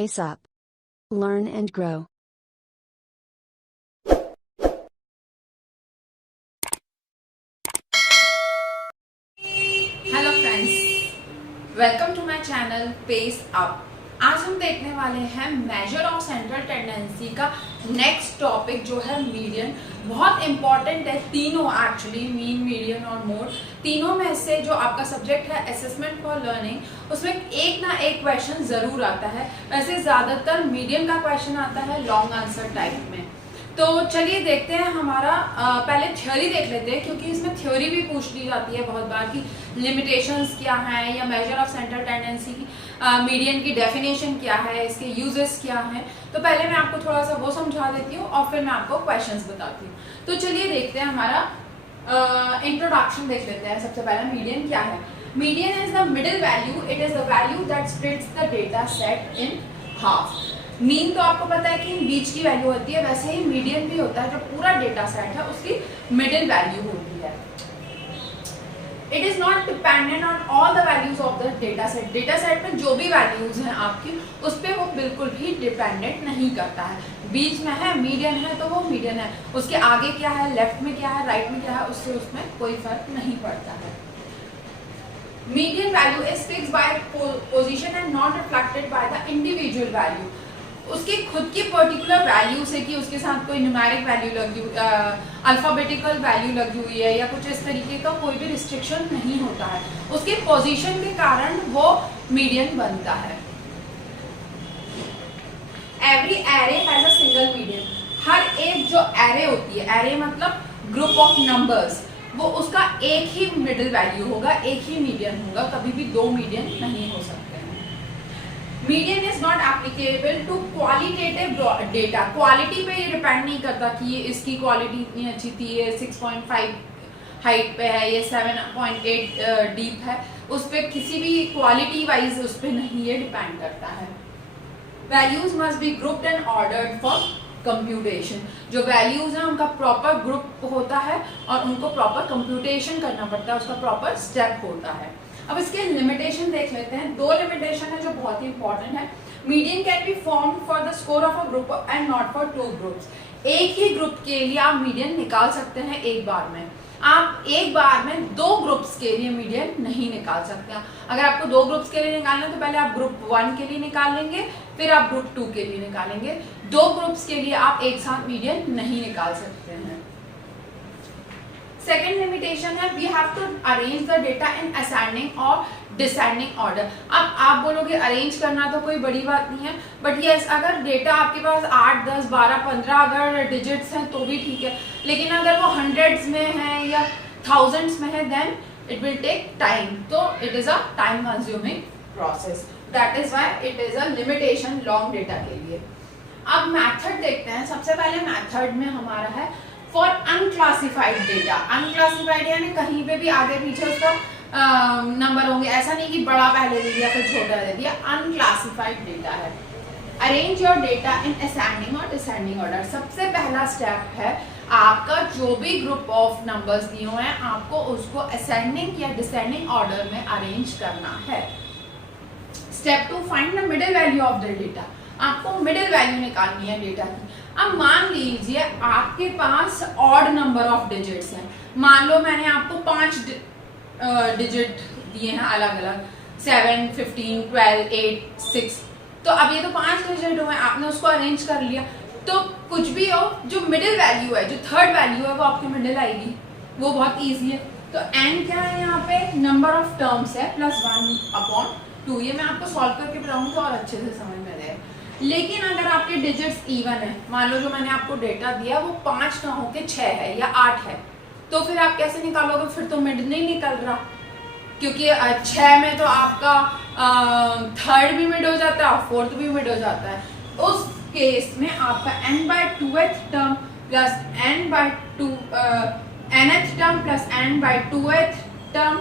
pace up. Learn and grow. Hello friends, welcome to my channel pace up. आज हम देखने वाले हैं मेजर ऑफ सेंट्रल टेंडेंसी का नेक्स्ट टॉपिक जो है मीडियन। बहुत इंपॉर्टेंट है तीनों, एक्चुअली मीन, मीडियन और मोड। तीनों में से जो आपका सब्जेक्ट है असेसमेंट फॉर लर्निंग, उसमें एक ना एक क्वेश्चन जरूर आता है। वैसे ज्यादातर मीडियन का क्वेश्चन आता है लॉन्ग आंसर टाइप में। तो चलिए देखते हैं हमारा पहले थ्योरी देख लेते हैं, क्योंकि इसमें थ्योरी भी पूछ ली जाती है बहुत बार कि लिमिटेशंस क्या हैं, या मेजर ऑफ सेंट्रल टेंडेंसी की मीडियन की डेफिनेशन क्या है, इसके यूजेस क्या हैं। तो पहले मैं आपको थोड़ा सा वो समझा देती हूँ और फिर मैं आपको क्वेश्चंस बताती हूँ। तो चलिए देखते हैं, हमारा इंट्रोडक्शन देख लेते हैं। सबसे पहले मीडियन क्या है। Median is the middle value, it is the value that splits the data set in half. Mean तो आपको पता है कि बीच की वैल्यू होती है, वैसे ही मीडियन भी होता है। जो पूरा डेटा सेट है उसकी मिडिल वैल्यू होती है। It is not dependent on all the values of the data set. Data set में जो भी वैल्यूज हैं आपकी, उस पर वो बिल्कुल भी डिपेंडेंट नहीं करता है। बीच में है, मीडियन है तो वो मीडियन है। उसके आगे क्या है, लेफ्ट में क्या है, राइट में क्या है, उससे उसमें कोई फर्क नहीं पड़ता है। Median value is fixed by position and not reflected by the individual value. उसकी खुद की पर्टिकुलर वैल्यू से कि उसके साथ कोई न्यूमेरिक वैल्यू लगी, अल्फाबेटिकल वैल्यू लगी हुई है या कुछ इस तरीके का कोई भी रिस्ट्रिक्शन नहीं होता है। उसके पोजीशन के कारण वो मीडियन बनता है। Every array has a single median. हर एक जो एरे होती है, एरे मतलब ग्रुप ऑफ नंबर्स, वो उसका एक ही मिडिल वैल्यू होगा, एक ही मीडियन होगा। कभी भी दो मीडियन नहीं हो सकते। Median is not applicable to qualitative data. Quality पे ये डिपेंड नहीं करता कि ये इसकी क्वालिटी इतनी अच्छी थी, ये 6.5 हाइट पे है, ये 7.8 डीप है। उस पर किसी भी क्वालिटी वाइज उस पर नहीं ये डिपेंड करता है। Values must be grouped and ordered for computation. जो वैल्यूज हैं उनका प्रॉपर ग्रुप होता है और उनको प्रॉपर कंप्यूटेशन करना पड़ता है, उसका प्रॉपर स्टेप होता है। अब इसके लिमिटेशन देख लेते हैं। दो लिमिटेशन है जो बहुत ही इंपॉर्टेंट है। Median can be formed for the score of a group and not for two groups. एक ही ग्रुप के लिए आप मीडियन निकाल सकते हैं एक बार में। आप एक बार में दो ग्रुप्स के लिए मीडियन नहीं निकाल सकते। अगर आपको दो ग्रुप्स के लिए निकालना है तो पहले आप ग्रुप 1 के लिए निकाल लेंगे, फिर आप ग्रुप 2 के लिए निकालेंगे। दो ग्रुप्स के लिए आप एक साथ मीडियन नहीं निकाल सकते हैं। सेकेंड लिमिटेशन है, we have to arrange the data in ascending और डिसेंडिंग ऑर्डर। अब आप बोलोगे अरेंज करना तो कोई बड़ी बात नहीं है, बट यस, अगर डेटा आपके पास 8, 10, 12, 15 अगर डिजिट्स हैं तो भी ठीक है। लेकिन अगर वो हंड्रेड्स में है या थाउजेंड्स में है, then it will take time. तो it is a time consuming process. That is why it is a limitation long data के लिए। अब मैथड देखते हैं। सबसे पहले मैथड में हमारा है फॉर अनक्लासिफाइड डेटा। अनक्लासिफाइड यानी कहीं पे भी आगे पीछे उसका नंबर होंगे, ऐसा नहीं कि बड़ा पहले दे दिया फिर छोटा दे दिया। अनक्लासिफाइड डेटा है। Arrange your data in ascending और डिसेंडिंग ऑर्डर। सबसे पहला स्टेप है, आपका जो भी ग्रुप ऑफ नंबर्स दिए हुए हैं आपको उसको असेंडिंग या डिसेंडिंग ऑर्डर में अरेंज करना है। Step 2, find the middle value of the data. आपको मिडिल वैल्यू निकालनी है डेटा की। अब मान लीजिए आपके पास ऑड नंबर ऑफ डिजिट्स हैं। मान लो मैंने आपको 5 डिजिट दिए हैं अलग अलग, 7, 15, 12, 8, 6। तो अब ये तो 5 डिजिट हुए, आपने उसको अरेंज कर लिया। तो कुछ भी हो, जो मिडिल वैल्यू है, जो थर्ड वैल्यू है, वो आपकी मिडिल आएगी। वो बहुत ईजी है। तो n क्या है यहाँ पे, नंबर ऑफ टर्म्स है, +1/2। ये मैं आपको सॉल्व करके बताऊंगी तो और अच्छे से समझ में आएगा। लेकिन अगर आपके डिजिट्स इवन है, मान लो जो मैंने आपको डेटा दिया वो 5 ना होके 6 है या 8 है, तो फिर आप कैसे निकालोगे? फिर तो मिड नहीं निकल रहा, क्योंकि 6 में तो आपका थर्ड भी मिड हो जाता है और फोर्थ भी मिड हो जाता है। उस केस में आपका n/2th term plus nth term plus n/2th term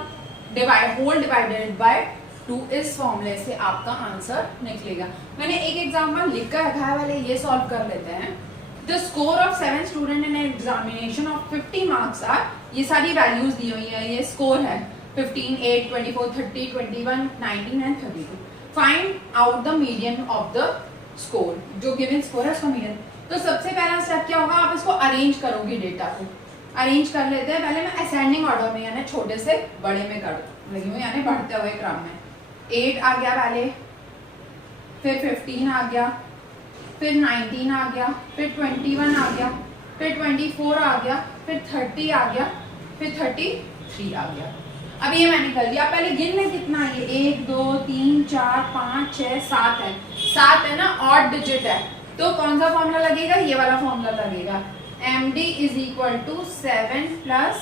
divided by 2 इस फॉर्मूले से आपका आंसर निकलेगा। मैंने एक एग्जांपल लिख कर रखा है, वाले ये सॉल्व कर लेते हैं। The score of 7 student in examination of 50 marks are, ये सारी वैल्यूज दी हुई है, ये स्कोर है 15, 8, 24, 30, 21, 19 and 32। Find out the median of the score, जो गिवन स्कोर है उसका मीडियन। तो सबसे पहला स्टेप क्या होगा, आप इसको अरेंज करोगे, डेटा को अरेंज कर लेते हैं। पहले मैं असेंडिंग ऑर्डर में यानी छोटे से बड़े में कर लगी हूँ, यानी बढ़ते हुए क्रम में। 8 आ गया पहले, फिर 15 आ गया, फिर 19 आ गया, फिर 21 आ गया, फिर 24 आ गया, फिर 30 आ गया, फिर 33 आ गया। अब ये मैंने कर दिया। पहले गिन में कितना है, 1 2 3 4 5 6 7 है, 7 है ना, ऑड डिजिट है, तो कौन सा फॉर्मूला लगेगा, ये वाला फॉर्मूला लगेगा, md is equal to 7 plus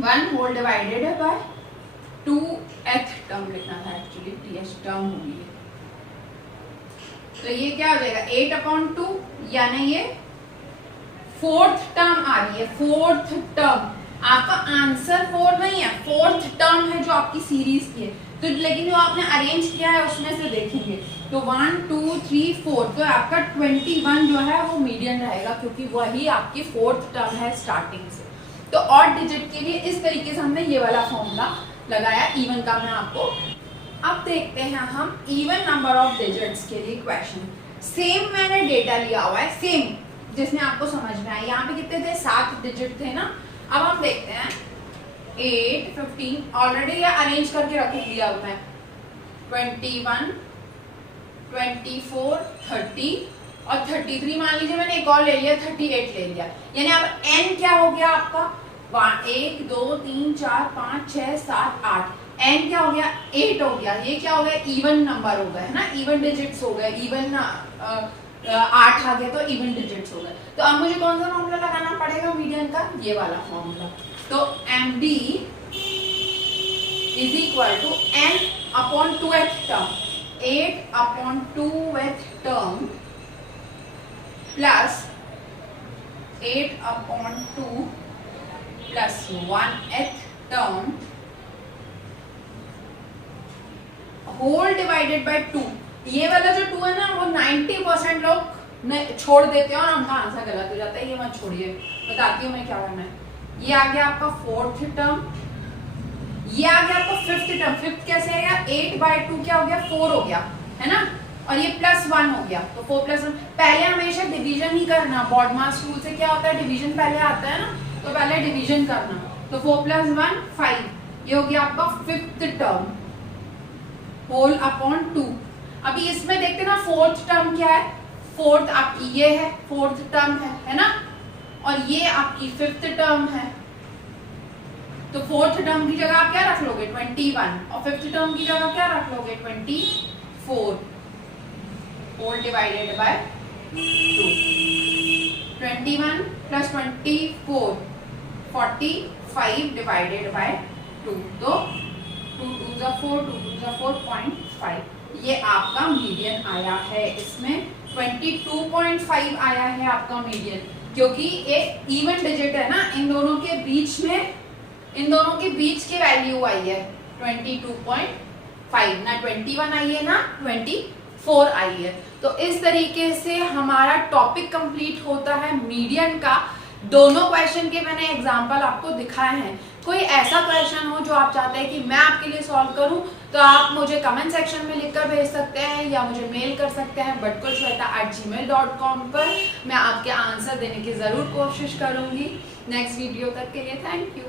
1 whole divided by 2th term लिखना था, एक्चुअली th टर्म होगी है। तो ये क्या हो जाएगा, 8/2, यानी ये 4th टर्म आ रही है, 4th टर्म। आपका आंसर 4 नहीं है, 4th टर्म है जो आपकी सीरीज की है। तो लेकिन जो आपने अरेंज किया है उसमें से देखेंगे तो 1 2 3 4, तो आपका 21 जो है वो मीडियन रहेगा, क्योंकि वही आपकी 4th टर्म है स्टार्टिंग से। तो ऑड डिजिट के लिए इस तरीके से हमने ये वाला फॉर्मूला लगाया, इवन का मैं आपको। अब देखते हैं हम इवन नंबर ऑफ डिजिट्स के लिए क्वेश्चन। सेम मैंने डेटा लिया हुआ है, सेम जिसमें आपको समझ में आया। यहाँ पे कितने थे, 7 डिजिट थे ना। अब हम देखते हैं 8 15, ऑलरेडी ये अरेंज करके रख दिया मैं, 21 24 30 और 33 मान लीजिए मैंने एक और ले लिया, 38 ले लिया। यानी अब n क्या हो गया आपका, 1 2 3 4 5 6 7 8, n क्या हो गया, 8 हो गया। ये क्या हो गया, इवन नंबर हो गए है ना, इवन डिजिट्स हो गए, इवन 8 आ गया तो इवन डिजिट्स हो गए। तो अब मुझे कौन सा फॉर्मूला लगाना पड़ेगा मीडियन का, ये वाला फॉर्मूला। तो md is equal to n/2th term, 8/2th term plus 8/2 plus 1th term whole divided by 2। ये वाला जो 2 है ना, वो 90% लोग छोड़ देते हैं और उनका आंसर गलत हो जाता है। ये मत छोड़िए, बताती हूँ मैं क्या करना है। ये आ गया आपका 4th टर्म, ये आ गया आपका 5th टर्म। 5th कैसे आएगा, 8/2 क्या हो गया, 4 हो गया है ना, और ये +1 हो गया, तो 4 + 1। पहले हमेशा डिवीजन ही करना, बॉड मास रूल से क्या होता है, डिवीजन पहले आता है ना, तो पहले डिवीजन करना। तो 4 + 1 5, ये हो गया आपका 5th टर्म होल अपॉन 2। अभी इसमें देखते ना 4th टर्म क्या है, 4th आपकी ये है, 4th टर्म है ना, और ये आपकी 5th टर्म है। तो 4th टर्म की जगह आप क्या रख लोगे, 21, और 5th टर्म की जगह क्या रख लोगे, 24 whole divided by 2। 21 + 24 45 divided by 2, तो 2 2 = 4, 2 2 = 4.5। ये आपका मीडियन आया है। इसमें 22.5 आया है आपका मीडियन, क्योंकि ये इवन डिजिट है ना, इन दोनों के बीच में, इन दोनों के बीच की वैल्यू आई है 22.5, ना 21 आई है ना 24 आई है। तो इस तरीके से हमारा टॉपिक कंप्लीट होता है मीडियन का। दोनों क्वेश्चन के मैंने एग्जांपल आपको दिखाए हैं। कोई ऐसा क्वेश्चन हो जो आप चाहते हैं कि मैं आपके लिए सॉल्व करूं, तो आप मुझे कमेंट सेक्शन में लिखकर भेज सकते हैं या मुझे मेल कर सकते हैं butkulshweta@gmail.com पर। मैं आपके आंसर देने की ज़रूर कोशिश करूंगी। नेक्स्ट वीडियो तक के लिए थैंक यू।